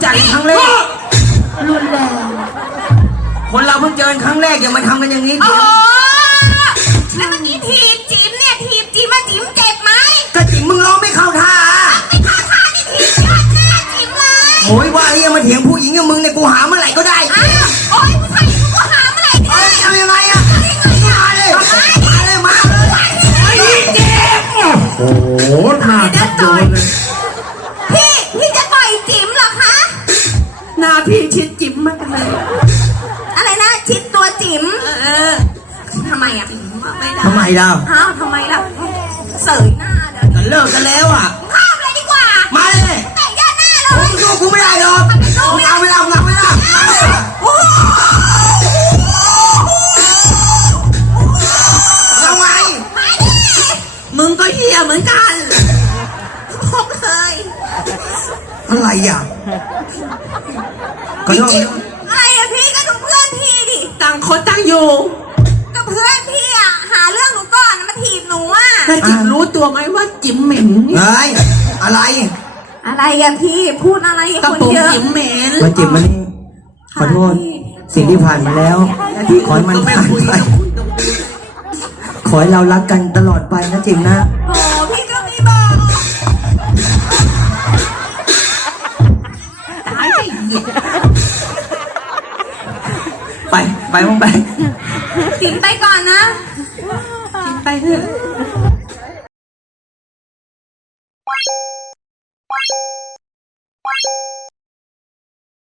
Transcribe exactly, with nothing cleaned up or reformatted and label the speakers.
Speaker 1: กันครั้งแรก
Speaker 2: รุนแรง
Speaker 1: คนเราเพิ่งเจอครั้งแรกอย่ามาทำกันอย่างนี้
Speaker 2: อ๋อแล้วเมื่อกี้ทีบจิ๋มเนี่ยทีบจิ๋มมาจิ๋มเจ็บไหม
Speaker 1: ก็จิ๋มมึงร้องไม่เข้าท่า
Speaker 2: ไม่เข้าท่านี่ทีบยอดหน้าจิ๋มเลย
Speaker 1: โอ้ยว่าที่มาเถียงผู้หญิงกับมึงเนี่ยกูหาเมื่อไหร่ก็ได้
Speaker 2: อ้าวโอ้ยผู้ชายกูหาเมื่อไหร่ก็ได้
Speaker 1: ทำยังไงอะมาเลยมาเลยมาเลยเจ็บโอ้โหหน้าทับเลย
Speaker 2: พี่พี่จะต่อยจิ๋มเหรอคะ
Speaker 3: หน้าพี่ชิดจิ๋มมากเลย
Speaker 2: อะไรนะชิดตัวจิ๋ม
Speaker 3: เออ
Speaker 2: ทำไมอ่ะ
Speaker 1: ไม่ได้ทำไมล่ะ
Speaker 2: ฮะทำไมล่ะเสยหน้าเดี๋ยว
Speaker 1: เลิกกันแล้วอ่ะ
Speaker 2: ข้ามเลยดีกว่า
Speaker 1: มาเลย
Speaker 2: แต่ยอดหน้าเลย
Speaker 1: กูสู้กูไม่ได้หรอกเอาไม่ได้เอาไม่ได้ทำไม
Speaker 3: มึงก็เหี้ยเหมือนกัน
Speaker 2: พกเลย
Speaker 1: อะไรอ่ะ
Speaker 2: ก็อะไรอะพี่ก็ดูเพื่อนพี่ดิ
Speaker 3: ต่างคนต่างอยู่
Speaker 2: ก็เพื่อนพี่อะหาเรื่องหนูก่อนมาถีบหนูอะ
Speaker 3: แต่จิ๋มรู้ตัวไหมว่าจิ๋มเหม็น
Speaker 1: เฮ้ยอะไร
Speaker 2: อะไรอะพี่พูดอะไร
Speaker 3: กับผมจิ๋มเหม็น
Speaker 1: มาจิ๋มมานี่ขอโทษสิ่งที่ผ่านมาแล้วขอให้มันผ่านไปขอให้เรารักกันตลอดไปนะจิ๋มนะ
Speaker 2: โอ้พี่ก็ไม่บอก
Speaker 3: ตายสิ
Speaker 1: ไปไปมึงไป
Speaker 2: จิ๋มไปก่อนนะ
Speaker 3: จิ๋มไปเถอะ